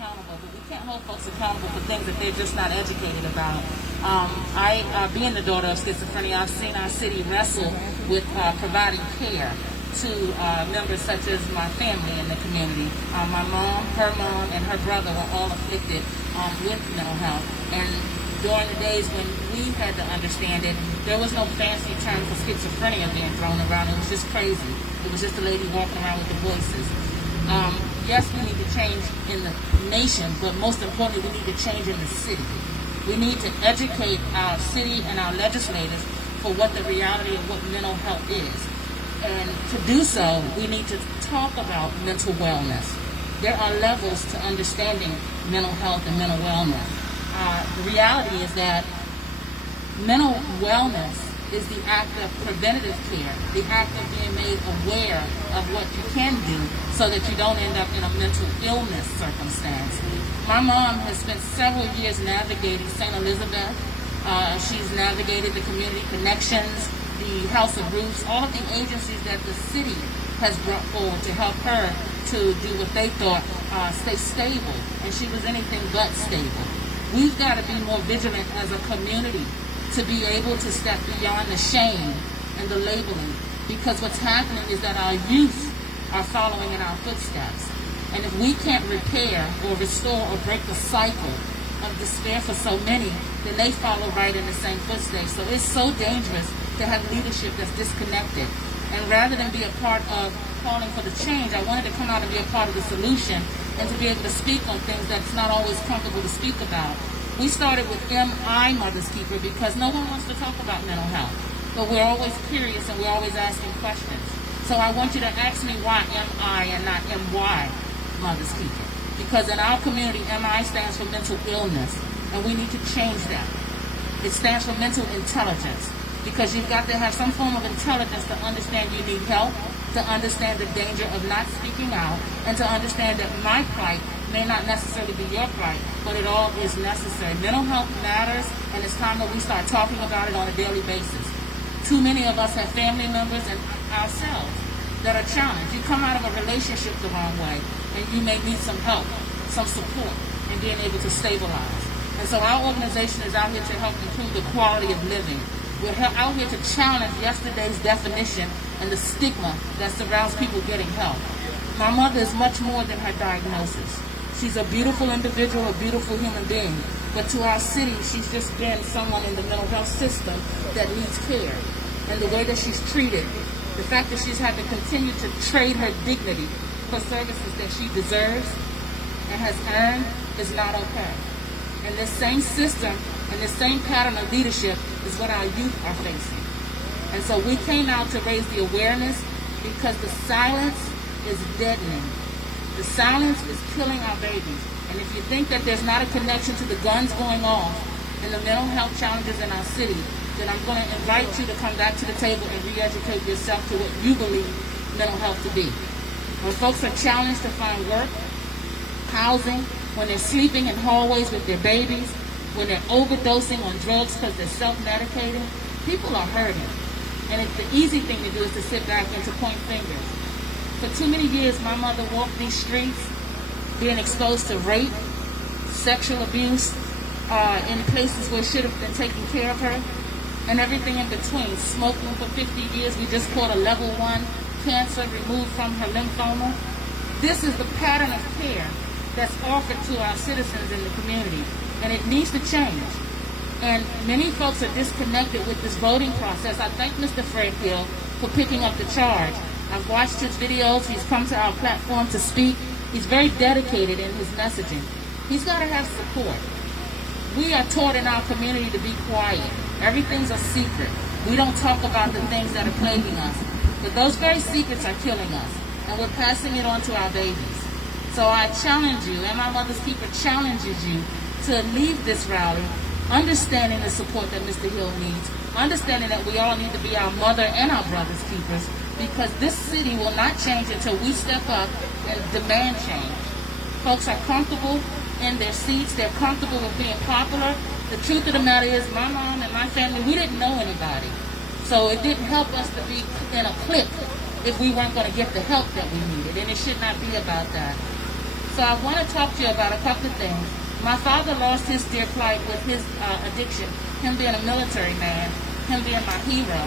accountable, but we can't hold folks accountable for things that they're just not educated about. Being the daughter of schizophrenia, I've seen our city wrestle with providing care to members such as my family in the community. My mom, and her brother were all afflicted with mental health. And during the days when we had to understand it, there was no fancy term for schizophrenia being thrown around. It was just crazy. It was just a lady walking around with the voices. Yes, we need to change in the nation, but most importantly, we need to change in the city. We need to educate our city and our legislators for what the reality of what mental health is. And to do so, we need to talk about mental wellness. There are levels to understanding mental health and mental wellness. The reality is that mental wellness is the act of preventative care, the act of being made aware of what you can do so that you don't end up in a mental illness circumstance. My mom has spent several years navigating St. Elizabeth. She's navigated the Community Connections, the House of Roofs, all of the agencies that the city has brought forward to help her to do what they thought stay stable, and she was anything but stable. We've got to be more vigilant as a community to be able to step beyond the shame and the labeling, because what's happening is that our youth are following in our footsteps. And if we can't repair or restore or break the cycle of despair for so many, then they follow right in the same footsteps. So it's so dangerous to have leadership that's disconnected. And rather than be a part of calling for the change, I wanted to come out and be a part of the solution and to be able to speak on things that's not always comfortable to speak about. We started with MI Mother's Keeper because no one wants to talk about mental health, but we're always curious and we're always asking questions. So I want you to ask me why MI and not MY Mother's Keeper, because in our community, MI stands for mental illness, and we need to change that. It stands for mental intelligence, because you've got to have some form of intelligence to understand you need help, to understand the danger of not speaking out, and to understand that my plight may not necessarily be your plight, but it all is necessary. Mental health matters, and it's time that we start talking about it on a daily basis. Too many of us have family members and ourselves that are challenged. You come out of a relationship the wrong way, and you may need some help, some support in being able to stabilize. And so our organization is out here to help improve the quality of living. We're out here to challenge yesterday's definition and the stigma that surrounds people getting help. My mother is much more than her diagnosis. She's a beautiful individual, a beautiful human being. But to our city, she's just been someone in the mental health system that needs care. And the way that she's treated, the fact that she's had to continue to trade her dignity for services that she deserves and has earned is not okay. And this same system and this same pattern of leadership is what our youth are facing. And so we came out to raise the awareness because the silence is deadening. The silence is killing our babies. And if you think that there's not a connection to the guns going off and the mental health challenges in our city, then I'm going to invite you to come back to the table and re-educate yourself to what you believe mental health to be. When folks are challenged to find work, housing, when they're sleeping in hallways with their babies, when they're overdosing on drugs because they're self-medicating, people are hurting. And the easy thing to do is to sit back and to point fingers. For too many years, my mother walked these streets being exposed to rape, sexual abuse, in places where should have been taking care of her, and everything in between. Smoking for 50 years, we just caught a level 1 cancer removed from her lymphoma. This is the pattern of care that's offered to our citizens in the community, and it needs to change. And many folks are disconnected with this voting process. I thank Mr. Fred Hill for picking up the charge. I've watched his videos. He's come to our platform to speak. He's very dedicated in his messaging. He's got to have support. We are taught in our community to be quiet. Everything's a secret. We don't talk about the things that are plaguing us. But those very secrets are killing us, and we're passing it on to our babies. So I challenge you, and my Mother's Keeper challenges you to leave this rally understanding the support that Mr. Hill needs, understanding that we all need to be our mother and our brother's keepers, because this city will not change until we step up and demand change. Folks are comfortable in their seats. They're comfortable with being popular. The truth of the matter is my mom and my family, we didn't know anybody. So it didn't help us to be in a clique if we weren't going to get the help that we needed. And it should not be about that. So I want to talk to you about a couple of things. My father lost his dear plight with his addiction, him being a military man, him being my hero.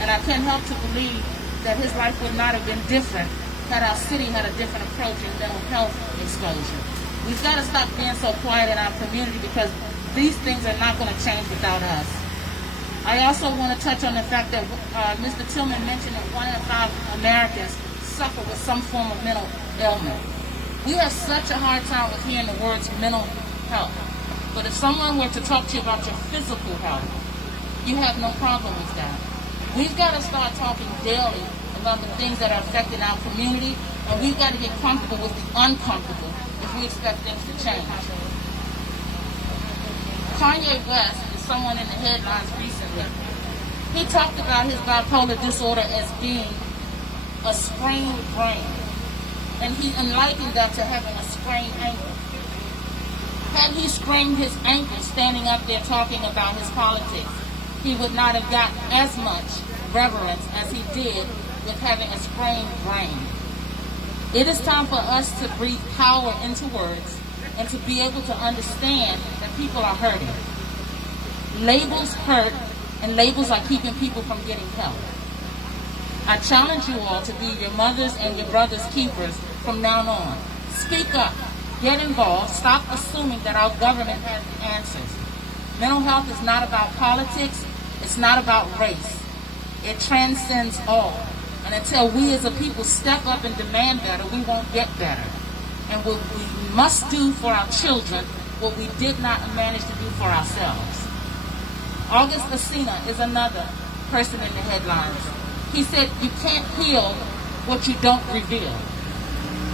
And I can't help to believe that his life would not have been different had our city had a different approach in mental health exposure. We've got to stop being so quiet in our community because these things are not going to change without us. I also want to touch on the fact that Mr. Tillman mentioned that 1 in 5 Americans suffer with some form of mental ailment. We have such a hard time with hearing the words mental health. But if someone were to talk to you about your physical health, you have no problem with that. We've got to start talking daily about the things that are affecting our community, and we've got to get comfortable with the uncomfortable if we expect things to change. Kanye West is someone in the headlines recently. He talked about his bipolar disorder as being a sprained brain, and he likened that to having a sprained ankle. Had he sprained his ankle standing up there talking about his politics, he would not have gotten as much reverence as he did with having a sprained brain. It is time for us to breathe power into words and to be able to understand that people are hurting. Labels hurt, and labels are keeping people from getting help. I challenge you all to be your mothers and your brothers' keepers from now on. Speak up, get involved, stop assuming that our government has the answers. Mental health is not about politics, it's not about race. It transcends all. And until we as a people step up and demand better, we won't get better. And what we must do for our children, what we did not manage to do for ourselves. August Alsina is another person in the headlines. He said, you can't heal what you don't reveal.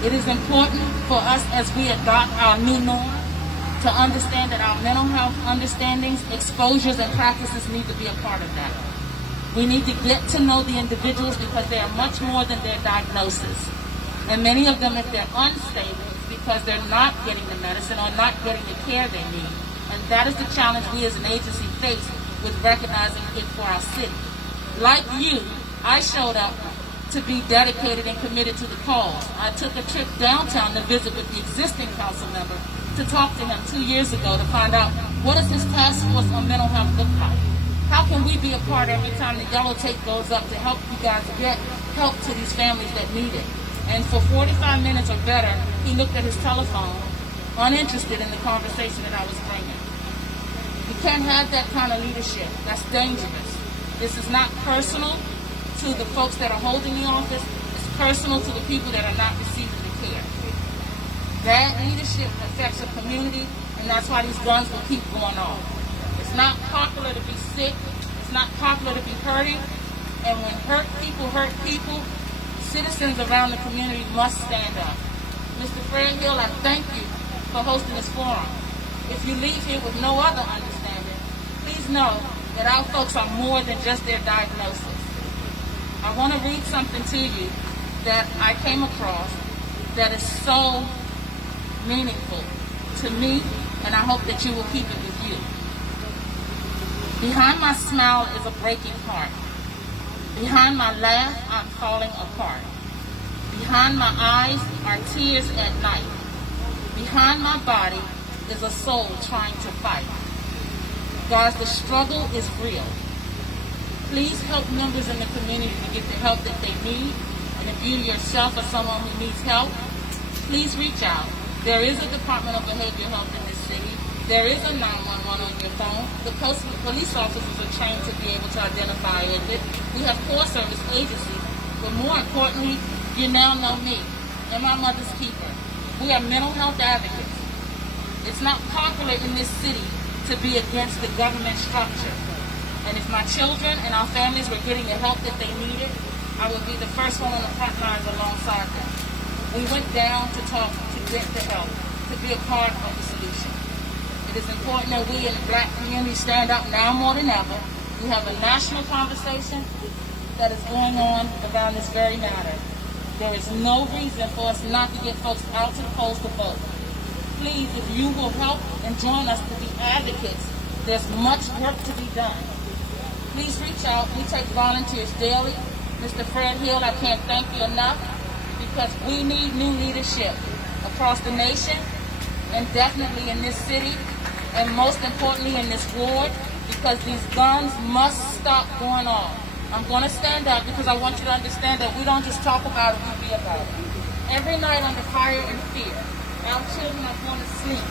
It is important for us as we adopt our new norm to understand that our mental health understandings, exposures, and practices need to be a part of that. We need to get to know the individuals because they are much more than their diagnosis. And many of them, if they're unstable, it's because they're not getting the medicine or not getting the care they need. And that is the challenge we as an agency face with recognizing it for our city. Like you, I showed up to be dedicated and committed to the cause. I took a trip downtown to visit with the existing council member to talk to him 2 years ago to find out what does his task force on mental health look like. How can we be a part every time the yellow tape goes up to help you guys get help to these families that need it? And for 45 minutes or better, he looked at his telephone, uninterested in the conversation that I was bringing. You can't have that kind of leadership. That's dangerous. This is not personal to the folks that are holding the office. It's personal to the people that are not receiving the care. Bad leadership affects a community, and that's why these guns will keep going off. It's not popular to be sick. It's not popular to be hurting. And when hurt people, citizens around the community must stand up. Mr. Fred Hill, I thank you for hosting this forum. If you leave here with no other understanding, please know that our folks are more than just their diagnosis. I want to read something to you that I came across that is so meaningful to me, and I hope that you will keep it with you. Behind my smile is a breaking heart. Behind my laugh, I'm falling apart. Behind my eyes are tears at night. Behind my body is a soul trying to fight. Guys, the struggle is real. Please help members in the community to get the help that they need. And if you yourself are someone who needs help, please reach out. There is a Department of Behavioral Health in this city. There is a 911 on your phone. The police officers are trained to be able to identify it. We have core service agencies. But more importantly, you now know me and my mother's keeper. We are mental health advocates. It's not popular in this city to be against the government structure. And if my children and our families were getting the help that they needed, I would be the first one on the front lines alongside them. We went down to talk, to get the help, to be a part of the solution. It is important that we in the Black community stand up now more than ever. We have a national conversation that is going on around this very matter. There is no reason for us not to get folks out to the polls to vote. Please, if you will help and join us to be advocates, there's much work to be done. Please reach out. We take volunteers daily. Mr. Fred Hill, I can't thank you enough because we need new leadership. across the nation, and definitely in this city, and most importantly in this ward, because these guns must stop going off. I'm going to stand up because I want you to understand that we don't just talk about it, we be about it. Every night under fire and fear, our children are going to sleep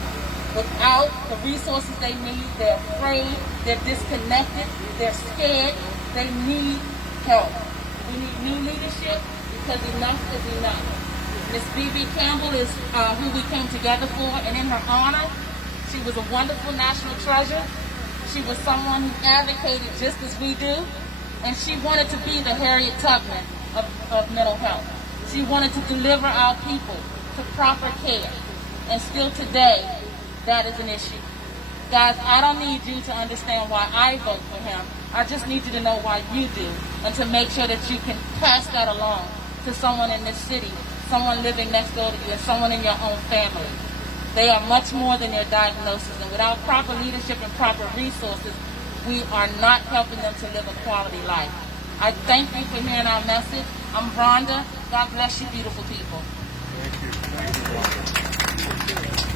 without the resources they need. They're afraid, they're disconnected, they're scared, they need help. We need new leadership because enough is enough. Miss B.B. Campbell is who we came together for, and in her honor, she was a wonderful national treasure. She was someone who advocated just as we do, and she wanted to be the Harriet Tubman of mental health. She wanted to deliver our people to proper care, and still today, that is an issue. Guys, I don't need you to understand why I vote for him. I just need you to know why you do, and to make sure that you can pass that along to someone in this city, someone living next door to you, and someone in your own family. They are much more than their diagnosis, and without proper leadership and proper resources, we are not helping them to live a quality life. I thank you for hearing our message. I'm Rhonda. God bless you, beautiful people. Thank you. Thank you, Rhonda.